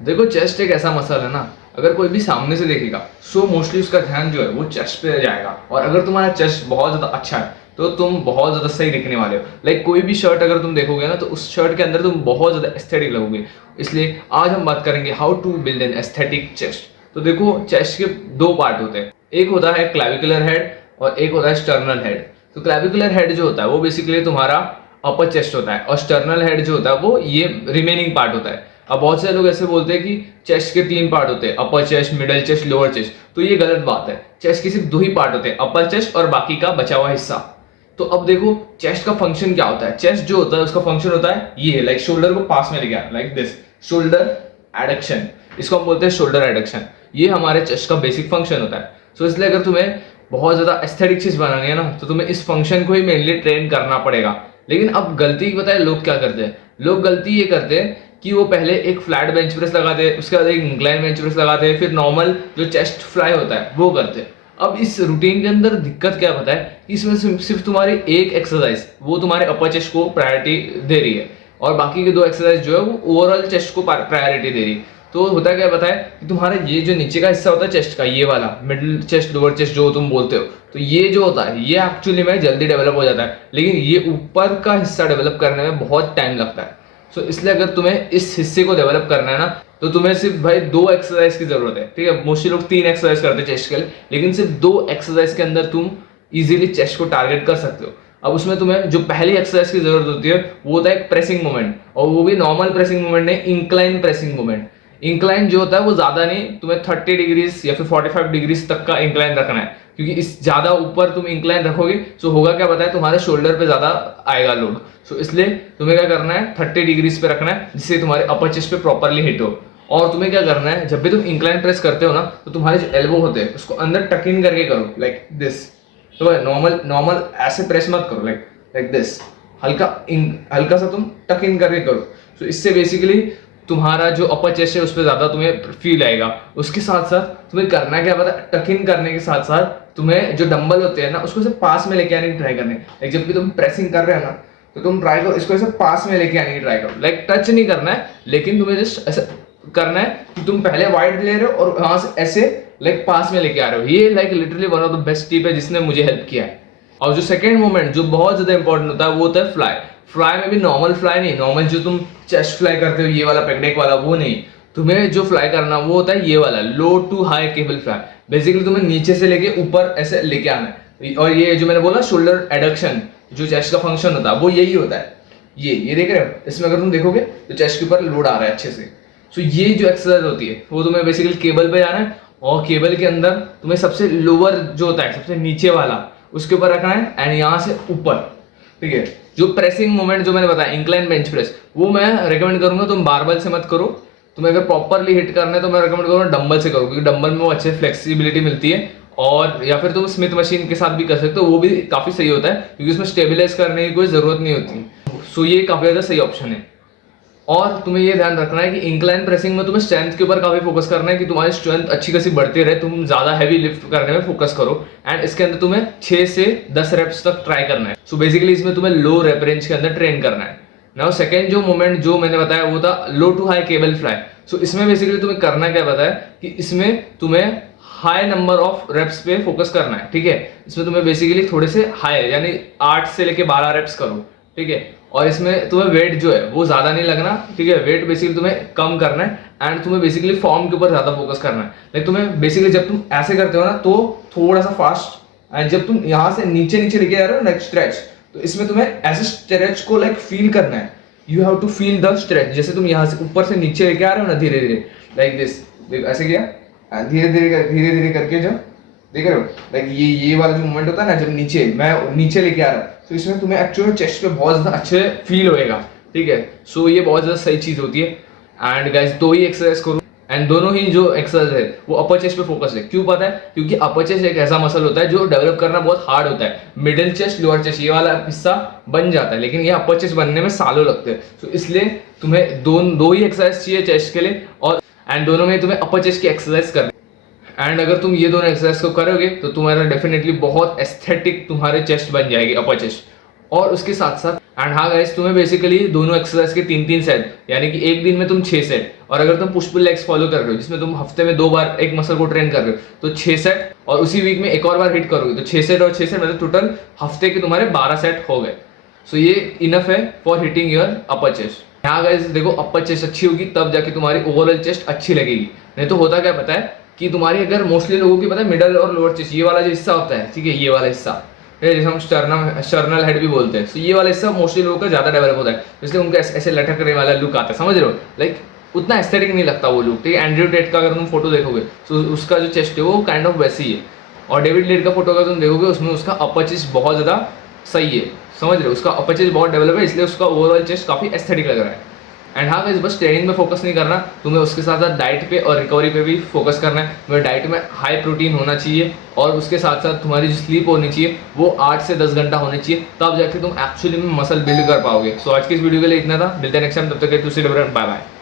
देखो चेस्ट एक ऐसा मसल है ना, अगर कोई भी सामने से देखेगा सो मोस्टली उसका ध्यान जो है वो चेस्ट पे जाएगा। और अगर तुम्हारा चेस्ट बहुत ज्यादा अच्छा है तो तुम बहुत ज्यादा सही दिखने वाले हो। लाइक कोई भी शर्ट अगर तुम देखोगे ना तो उस शर्ट के अंदर तुम बहुत ज्यादा एस्थेटिक लगोगे। इसलिए आज हम बात करेंगे how to build an aesthetic chest. तो देखो चेस्ट के दो पार्ट होते हैं, एक होता है क्लैविकुलर हेड और एक होता है स्टर्नल हेड। तो क्लैविकुलर हेड जो होता है वो बेसिकली तुम्हारा अपर चेस्ट होता है और स्टर्नल हेड जो होता है वो ये रिमेनिंग पार्ट होता है। अब बहुत सारे लोग ऐसे बोलते हैं कि चेस्ट के तीन पार्ट होते हैं, अपर chest, middle chest, lower chest. तो ये गलत बात है। चेस्ट के सिर्फ दो ही पार्ट होते हैं, अपर चेस्ट और बाकी का बचा हुआ हिस्सा। तो अब देखो चेस्ट का फंक्शन क्या होता है। चेस्ट जो होता है उसका फंक्शन होता है ये, लाइक शोल्डर को पास में लेके आना, लाइक दिस शोल्डर एडक्शन। इसको हम बोलते हैं शोल्डर एडक्शन। ये हमारे चेस्ट का बेसिक फंक्शन होता है। सो इसलिए अगर तुम्हें बहुत ज्यादा एस्थेटिक चीज बनानी है ना तो तुम्हें इस फंक्शन को ही मेनली ट्रेन करना पड़ेगा। लेकिन अब गलती पता है लोग क्या करते हैं, लोग गलती ये करते हैं कि वो पहले एक फ्लैट बेंच प्रेस लगाते हैं, उसके बाद एक इंक्लाइन बेंच प्रेस लगाते हैं, फिर नॉर्मल जो चेस्ट फ्लाई होता है वो करते हैं। अब इस रूटीन के अंदर दिक्कत क्या पता है, इसमें सिर्फ तुम्हारी एक एक्सरसाइज वो तुम्हारे अपर चेस्ट को प्रायोरिटी दे रही है और बाकी के दो एक्सरसाइज जो है वो ओवरऑल चेस्ट को प्रायोरिटी दे रही है। तो होता क्या पता है कि तुम्हारा ये जो नीचे का हिस्सा होता है चेस्ट का, ये वाला मिडिल चेस्ट लोअर चेस्ट जो तुम बोलते हो, तो ये जो होता है ये एक्चुअली में जल्दी डेवलप हो जाता है, लेकिन ये ऊपर का हिस्सा डेवलप करने में बहुत टाइम लगता है। सो इसलिए अगर तुम्हें इस हिस्से को डेवलप करना है ना तो तुम्हें सिर्फ भाई दो एक्सरसाइज की जरूरत है। ठीक है, मोस्टली लोग तीन एक्सरसाइज करते हैं चेस्ट के लिए, लेकिन सिर्फ दो एक्सरसाइज के अंदर तुम इजीली चेस्ट को टारगेट कर सकते हो। अब उसमें तुम्हें जो पहली एक्सरसाइज की जरूरत होती है वो होता है एक प्रेसिंग मूवमेंट, और वो भी नॉर्मल प्रेसिंग मूवमेंट नहीं, इंक्लाइन प्रेसिंग मूवमेंट। इंक्लाइन जो होता है वो ज्यादा नहीं, तुम्हें 30 डिग्रीज या फिर 45 डिग्रीज तक का इंक्लाइन रखना है, क्योंकि इस ज्यादा ऊपर तुम इंक्लाइन रखोगे तो होगा क्या पता है, तुम्हारे शोल्डर पे ज्यादा आएगा लोड। सो इसलिए तुम्हें क्या करना है, 30 डिग्रीज पे रखना है जिससे तुम्हारे अपर चेस्ट पे प्रॉपरली हिट हो। और तुम्हें क्या करना है, जब भी तुम इंक्लाइन प्रेस करते हो ना तो तुम्हारे जो एल्बो होते हैं उसको अंदर टक इन करके करो, लाइक दिस। तो नॉर्मल नॉर्मल ऐसे प्रेस मत करो, लाइक लाइक दिस, हल्का सा तुम टक इन करके करो। सो इससे बेसिकली तुम्हारा जो अपर चेस्ट है उस पर ज्यादा तुम्हें फील आएगा। उसके साथ साथ तुम्हें करना क्या पता, टक इन करने के साथ साथ तुम्हें जो डंबल होते हैं ना उसको सिर्फ पास में लेके आने की ट्राई करनी है। लाइक जब भी तुम प्रेसिंग कर रहे हो ना तो तुम ट्राई करो इसको ऐसे पास में लेके आने की ट्राई करो। लाइक टच नहीं करना है, लेकिन तुम्हें जस्ट ऐसा करना है कि तुम पहले वाइड ले रहे हो और वहां से ऐसे लाइक पास में लेके आ रहे हो। ये like literally one of the best tip है जिसने मुझे हेल्प किया है। और जो सेकंड मूवमेंट जो बहुत ज्यादा इंपॉर्टेंट होता है वो होता है फ्लाई। फ्लाई में भी नॉर्मल फ्लाई नहीं, नॉर्मल जो तुम चेस्ट फ्लाई करते हो ये वाला पेगडेक वाला वो नहीं, तुम्हें जो फ्लाई करना वो होता है ये वाला low to high cable fly. Basically तुम्हें नीचे से लेके ऊपर ऐसे लेके आना है। और ये जो मैंने बोला शोल्डर एडक्शन जो चेस्ट का फंक्शन होता है वो यही होता है। ये देख रहे हो, इसमें अगर तुम देखोगे तो चेस्ट के ऊपर लोड आ रहा है अच्छे से। सो ये जो एक्सरसाइज होती है वो तुम्हें बेसिकली केबल पे जाना है और केबल के अंदर तुम्हें सबसे लोअर जो होता है सबसे नीचे वाला उसके ऊपर रखना है एंड यहाँ से ऊपर। ठीक है, जो प्रेसिंग मूवमेंट जो मैंने बताया इंक्लाइन बेंच प्रेस वो मैं रेकमेंड करूंगा तुम बारबल से मत करो। तुम्हें अगर प्रॉपरली हिट करना है तो मैं रेकमेंड करूंगा डंबल से करो, क्योंकि डंबल में वो अच्छे फ्लेक्सिबिलिटी मिलती है। और या फिर तुम स्मिथ मशीन के साथ भी कर सकते हो, वो भी काफी सही होता है क्योंकि उसमें स्टेबिलाईज करने की कोई जरूरत नहीं होती। सो ये काफी ज्यादा सही ऑप्शन है। और तुम्हें ये ध्यान रखना है कि इंक्लाइन प्रेसिंग में तुम्हें स्ट्रेंथ के ऊपर काफी फोकस करना है कि तुम्हारी स्ट्रेंथ अच्छी खासी बढ़ती रहे, तुम ज्यादा हैवी लिफ्ट करने में फोकस करो। एंड इसके अंदर तुम्हें 6 से 10 रेप्स तक ट्राई करना है। सो बेसिकली इसमें तुम्हें लो रेप रेंज के अंदर ट्रेन करना है। नाउ सेकंड जो मूवमेंट जो मैंने बताया वो था लो टू हाई केबल फ्लाई। सो इसमें बेसिकली तुम्हें करना क्या पता है कि इसमें तुम्हें हाई नंबर ऑफ रेप्स पे फोकस करना है। ठीक है, इसमें तुम्हें बेसिकली थोड़े से हाई यानी 8 से लेके 12 रेप्स करो। ठीक है, और इसमें तुम्हें वेट जो है वो ज्यादा नहीं लगना। ठीक है, वेट बेसिकली तुम्हें कम करना है एंड तुम्हें बेसिकली फॉर्म के ऊपर ज्यादा फोकस करना है। लाइक तुम्हें बेसिकली जब तुम ऐसे करते हो ना तो थोड़ा सा फास्ट, एंड जब तुम यहाँ से नीचे नीचे लेके जा रहे हो लाइक स्ट्रेच, तो इसमें तुम्हें ऐसे स्ट्रेच को लाइक फील करना है। You have to feel the stretch. जैसे तुम यहाँ से ऊपर से नीचे लेके आ रहे हो ना धीरे धीरे लाइक दिस, ऐसे किया धीरे धीरे करके जब देख रहे हो लाइक ये वाला जो मूवमेंट होता है ना जब मैं नीचे लेके आ रहा हूँ, तो इसमें तुम्हें एक्चुअल चेस्ट पे बहुत ज्यादा अच्छे फील होएगा। ठीक है, सो ये बहुत ज्यादा सही चीज होती है। एंड गाइस दो ही एक्सरसाइज करो एंड दोनों ही जो एक्सरसाइज है वो अपर चेस्ट पे फोकस है। क्यों पता है, क्योंकि अपर चेस्ट एक ऐसा मसल होता है जो डेवलप करना बहुत हार्ड होता है। मिडिल चेस्ट लोअर चेस्ट ये वाला हिस्सा बन जाता है, लेकिन ये अपर चेस्ट बनने में सालों लगते हैं। तो इसलिए तुम्हें दो ही एक्सरसाइज चाहिए चेस्ट के लिए, और एंड दोनों में तुम्हें अपर चेस्ट की एक्सरसाइज करनी। एंड अगर तुम ये दोनों एक्सरसाइज को करोगे तो तुम्हारा डेफिनेटली बहुत एस्थेटिक तुम्हारे चेस्ट बन जाएगी, अपर चेस्ट। और उसके साथ साथ एंड हाँ गाइस, तुम्हें बेसिकली दोनों एक्सरसाइज के 3-3 सेट, यानी कि एक दिन में तुम 6 सेट, और अगर तुम पुश पुल लेग्स फॉलो कर रहे हो जिसमें तुम हफ्ते में 2 बार एक मसल को ट्रेन कर रहे हो तो 6 सेट, और उसी वीक में एक और बार हिट करोगे तो 6 सेट और 6 सेट, मतलब टोटल हफ्ते के तुम्हारे 12 सेट हो गए। सो ये इनफ है for hitting your upper chest. यहाँ गाइस देखो, अपर चेस्ट अच्छी होगी तब जाके तुम्हारी ओवरऑल चेस्ट अच्छी लगेगी, नहीं तो होता क्या पता है कि तुम्हारी, अगर मोस्टली लोगों की पता है मिडल और लोअर चेस्ट, ये वाला जो हिस्सा होता है, ठीक है, ये वाला हिस्सा जैसे हम स्टर्नल हेड भी बोलते हैं, तो ये वाला हिस्सा मोस्टली लोगों का ज्यादा डेवलप होता है, इसलिए उनका ऐसे लटकने वाला लुक आता है, समझ रहे हो, लाइक उतना एस्थेटिक नहीं लगता वो लुक, ठीक है। एंड्रयू टेट का अगर तुम फोटो देखोगे तो उसका जो चेस्ट है वो काइंड ऑफ वैसी है, और डेविड लीड का फोटो अगर तुम देखोगे उसमें उसका अपर चेस्ट बहुत ज्यादा सही है, समझ रहे हो, उसका अपर चेस्ट बहुत डेवलप है, इसलिए उसका ओवरऑल चेस्ट काफी एस्थेटिक लग रहा है। एंड हाँ गाइस, बस ट्रेनिंग में फोकस नहीं करना, तुम्हें उसके साथ साथ डाइट पे और रिकवरी पे भी फोकस करना है। तुम्हें डाइट में हाई प्रोटीन होना चाहिए, और उसके साथ साथ तुम्हारी जो स्लीप होनी चाहिए वो 8 से 10 घंटा होनी चाहिए, तब जाके तुम एक्चुअली में मसल बिल्ड कर पाओगे। सो आज की इस वीडियो के लिए इतना था, मिलते हैं नेक्स्ट टाइम, तब तक के लिए बाय बाय।